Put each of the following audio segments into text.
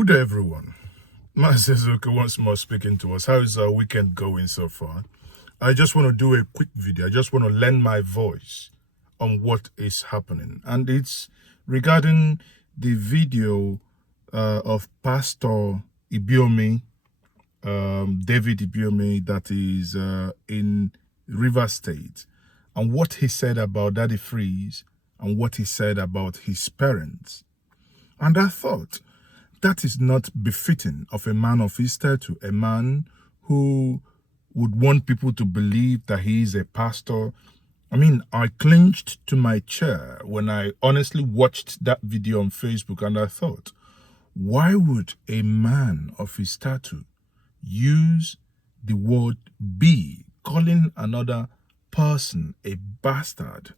Good day, everyone. Master Zuka once more speaking to us. How is our weekend going so far? I just want to do a quick video. I just want to lend my voice on what is happening. And it's regarding the video of Pastor Ibiyeomie, David Ibiyeomie, that is in River State, and what he said about Daddy Freeze and what he said about his parents. And I thought, that is not befitting of a man of his stature, a man who would want people to believe that he is a pastor. I mean, I clinched to my chair when I honestly watched that video on Facebook, and I thought, why would a man of his stature use the word be, calling another person a bastard,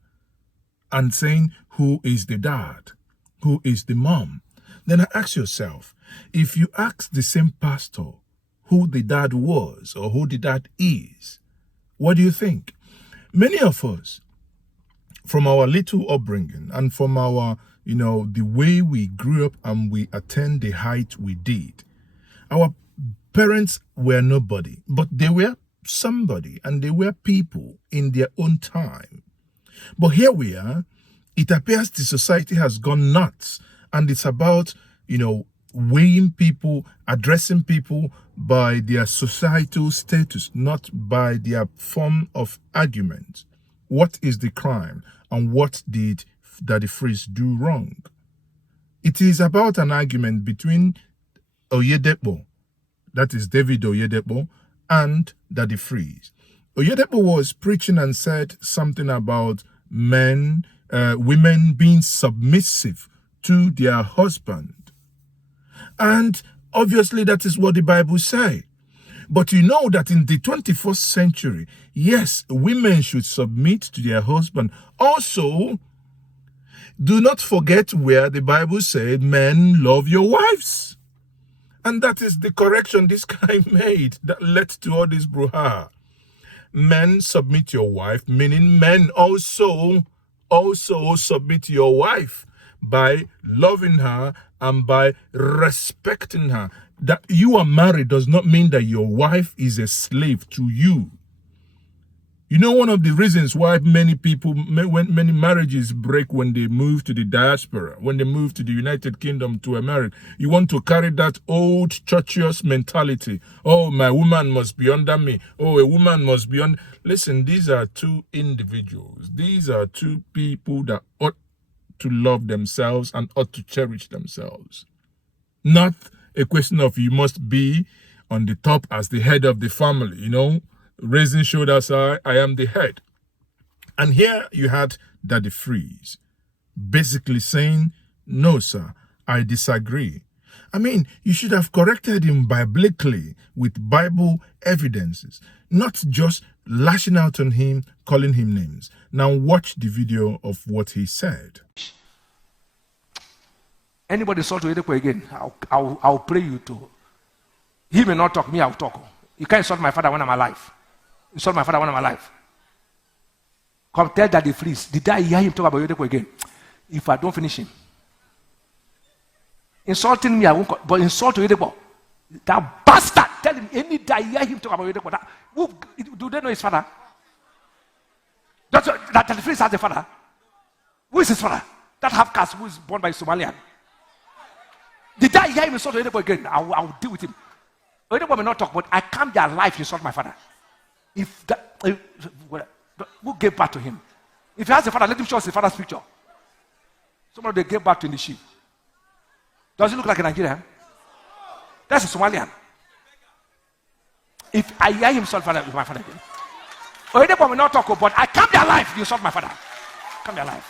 and saying who is the dad, who is the mom? Then I ask yourself, if you ask the same pastor who the dad was or who the dad is, what do you think? Many of us, from our little upbringing and from our, the way we grew up and we attained the height we did, our parents were nobody, but they were somebody and they were people in their own time. But here we are, it appears the society has gone nuts. And it's about, weighing people, addressing people by their societal status, not by their form of argument. What is the crime and what did Daddy Freeze do wrong? It is about an argument between Oyedepo, that is David Oyedepo, and Daddy Freeze. Oyedepo was preaching and said something about women being submissive to their husband. And obviously that is what the Bible says. But you know that in the 21st century, yes, women should submit to their husband. Also, do not forget where the Bible said, men, love your wives. And that is the correction this guy made that led to all this brouhaha. Men, submit to your wife, meaning men also submit to your wife by loving her and by respecting her. That you are married does not mean that your wife is a slave to you. You know, one of the reasons why many marriages break when they move to the diaspora, when they move to the United Kingdom, to America, you want to carry that old churchious mentality. Oh, my woman must be under me. Oh, a woman must be on. Listen, these are two individuals. These are two people that ought to love themselves and ought to cherish themselves. Not a question of you must be on the top as the head of the family, raising shoulders high, I am the head. And here you had Daddy Freeze basically saying, no, sir, I disagree. I mean, you should have corrected him biblically with Bible evidences, not just lashing out on him, calling him names. Now watch the video of what he said. Anybody insult Oyedepo again, I'll pray you to. He may not talk, me, I'll talk. You can't insult my father when I'm alive. Insult my father when I'm alive. Come tell Daddy Freeze. Did I hear him talk about Oyedepo again? If I don't finish him. Insulting me, I won't, but insult Oyedepo. That bastard! Tell him any day I hear him talk about Oyedepo. Do they know his father? That Daddy Freeze has a father. Who is his father? That half caste who is born by Somalian. Did I hear him insult Oyedepo again? I'll deal with him. Oyedepo may not talk, but I can't be alive to insult my father. If that, who gave birth to him? If he has a father, let him show us his father's picture. Somebody they gave birth to in the sheep. Does he look like a Nigerian? That's a Somalian. If I hear him insult my father again, Oyedepo may not talk, but I can't be alive to insult my father. I can't be alive.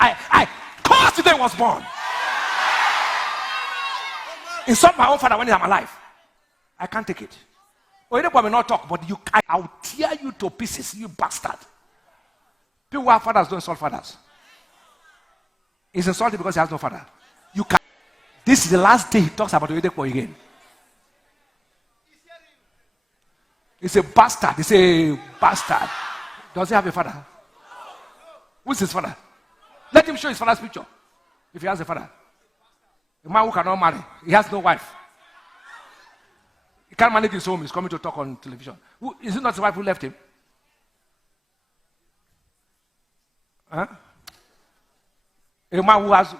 I caused today was born. Insult my own father when I'm alive. I can't take it. Oyedepo may not talk, but I'll tear you to pieces, you bastard. People who have fathers don't insult fathers. He's insulted because he has no father. You can. This is the last day he talks about Oyedepo again. He's a bastard. He's a bastard. Does he have a father? Who's his father? Let him show his father's picture. If he has a father. A man who cannot marry, he has no wife. He can't manage his home, he's coming to talk on television. Is it not his wife who left him? Huh? A man who has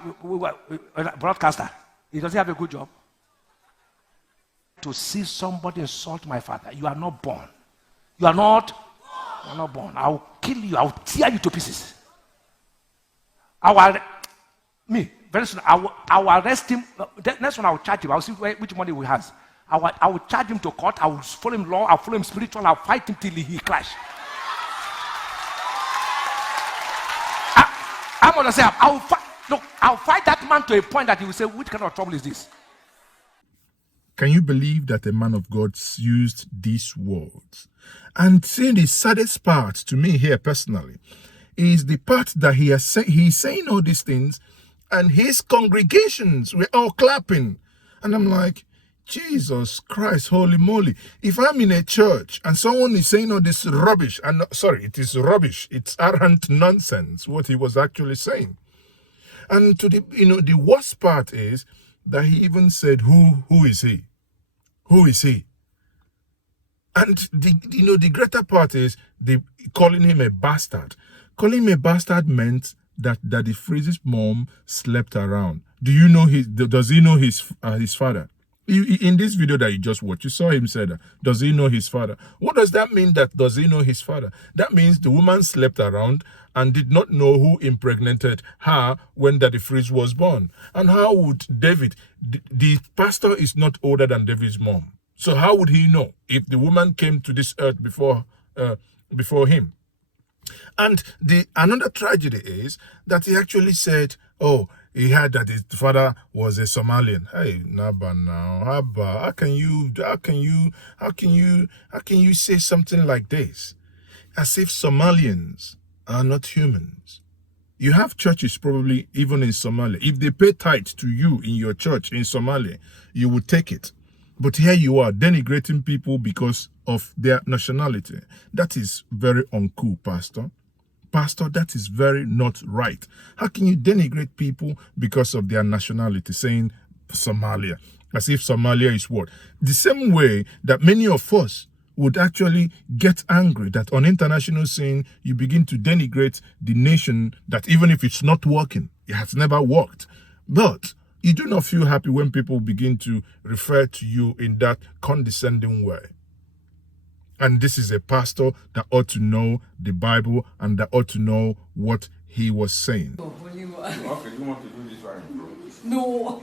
a broadcaster, he doesn't have a good job. To see somebody insult my father, you are not born. You are not born. I will kill you, I will tear you to pieces. Very soon, I will arrest him. Next one, I will charge him. I will see which money he has. I will charge him to court. I will follow him law. I will follow him spiritual. I will fight him till he crash. I'm going to say, I will fight that man to a point that he will say, which kind of trouble is this? Can you believe that a man of God used these words? And seeing the saddest part to me here personally is the part that he's saying all these things and his congregations were all clapping. And I'm like, Jesus Christ, holy moly. If I'm in a church and someone is saying all this rubbish, and sorry, it is rubbish. It's arrant nonsense, what he was actually saying. And to the worst part is that he even said, who is he? Who is he? And the greater part is calling him a bastard. Calling him a bastard meant that Daddy Freeze's mom slept around. Does he know his father? In this video that you just watched, you saw him say that. Does he know his father? What does that mean, that does he know his father? That means the woman slept around and did not know who impregnated her when Daddy Freeze was born. And how would David, the pastor is not older than David's mom. So how would he know if the woman came to this earth before him? And another tragedy is that he actually said, oh, he heard that his father was a Somalian. Hey, Naba now, how can you say something like this? As if Somalians are not humans. You have churches probably even in Somalia. If they pay tithe to you in your church in Somalia, you would take it. But here you are denigrating people because of their nationality. That is very uncool, Pastor. Pastor, that is very not right. How can you denigrate people because of their nationality, saying Somalia, as if Somalia is what? The same way that many of us would actually get angry that on international scene, you begin to denigrate the nation that even if it's not working, it has never worked. But you do not feel happy when people begin to refer to you in that condescending way. And this is a pastor that ought to know the Bible and that ought to know what he was saying. Okay, you want to do this right? No.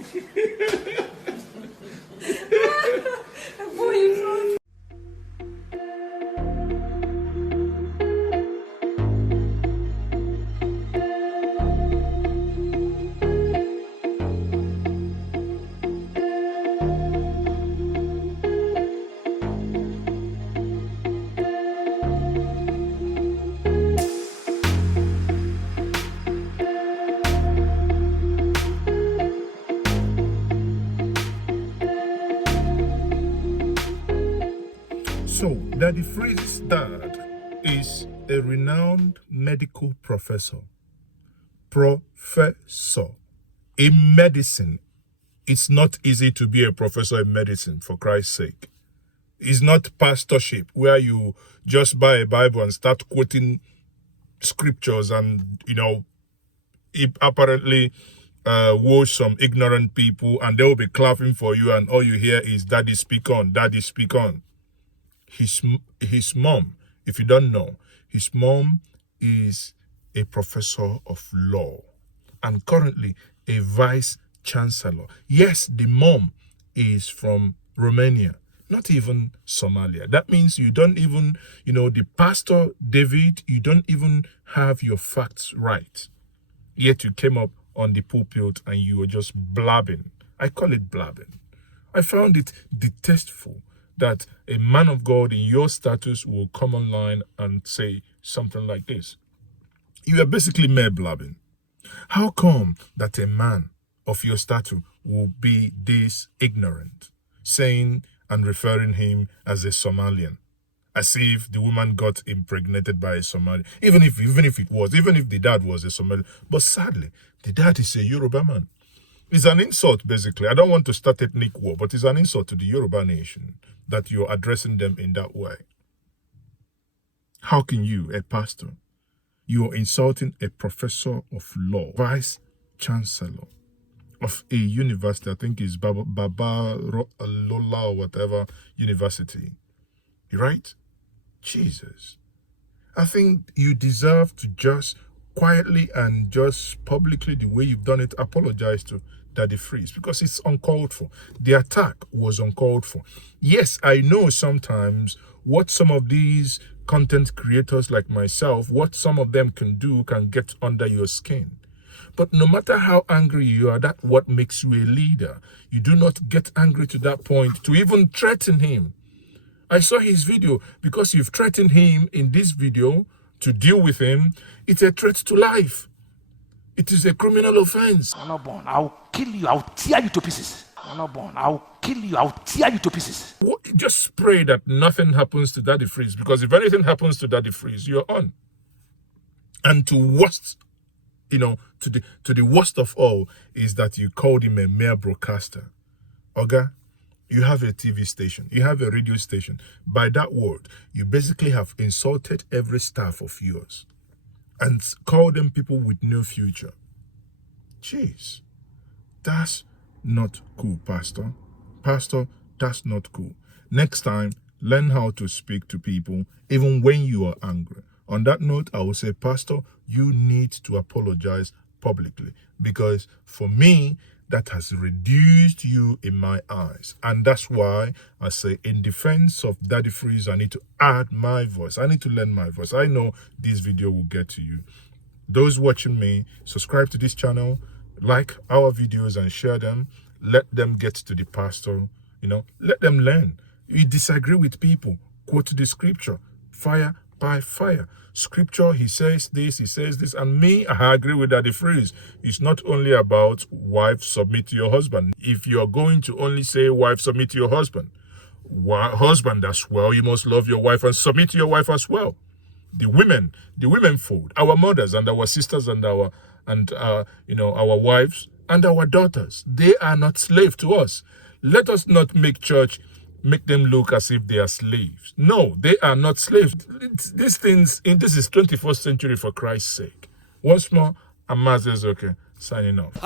So, Daddy Freeze's dad is a renowned medical professor in medicine. It's not easy to be a professor in medicine, for Christ's sake. It's not pastorship where you just buy a Bible and start quoting scriptures and, apparently wash some ignorant people and they will be clapping for you and all you hear is daddy speak on, daddy speak on. His mom, if you don't know, his mom is a professor of law and currently a vice chancellor. Yes, the mom is from Romania, not even Somalia. That means you don't even, the pastor David, you don't even have your facts right. Yet you came up on the pulpit and you were just blabbing. I call it blabbing. I found it distasteful that a man of God in your status will come online and say something like this. You are basically mere blabbing. How come that a man of your stature will be this ignorant, saying and referring him as a Somalian, as if the woman got impregnated by a Somalian, even if the dad was a Somalian. But sadly, the dad is a Yoruba man. It's an insult, basically. I don't want to start ethnic war, but it's an insult to the Yoruba nation that you're addressing them in that way. How can you, a pastor, you're insulting a professor of law, vice chancellor of a university, I think it's Baba Lola or whatever university, right? Jesus. I think you deserve to just quietly and just publicly, the way you've done it, apologize to Daddy Freeze, because it's uncalled for. The attack was uncalled for. Yes, I know sometimes what some of these content creators like myself, what some of them can do can get under your skin. But no matter how angry you are, that's what makes you a leader. You do not get angry to that point to even threaten him. I saw his video. Because you've threatened him in this video to deal with him, it's a threat to life. It is a criminal offense. You're not born. I'll kill you. I'll tear you to pieces. You're not born. I'll kill you. I'll tear you to pieces. Just pray that nothing happens to Daddy Freeze, because if anything happens to Daddy Freeze, you're on. And to worst, to the worst of all is that you called him a mere broadcaster. Okay? You have a TV station. You have a radio station. By that word, you basically have insulted every staff of yours and called them people with no future. Jeez. That's not cool, Pastor. Pastor, that's not cool. Next time, learn how to speak to people even when you are angry. On that note, I will say, Pastor, you need to apologize publicly, because for me, that has reduced you in my eyes. And that's why I say, in defense of Daddy Freeze, I need to add my voice. I need to lend my voice. I know this video will get to you. Those watching me, subscribe to this channel, like our videos and share them. Let them get to the pastor, let them learn. You disagree with people, quote the scripture, fire by fire. Scripture, he says this, and me, I agree with Daddy Freeze. It's not only about wife, submit to your husband. If you're going to only say wife, submit to your husband, husband as well, you must love your wife and submit to your wife as well. The women fold, our mothers and our sisters and our wives and our daughters, they are not slaves to us. Let us not make them look as if they are slaves. No, they are not slaves. These things, this is 21st century, for Christ's sake. Once more, I'm Mazezoke, signing off.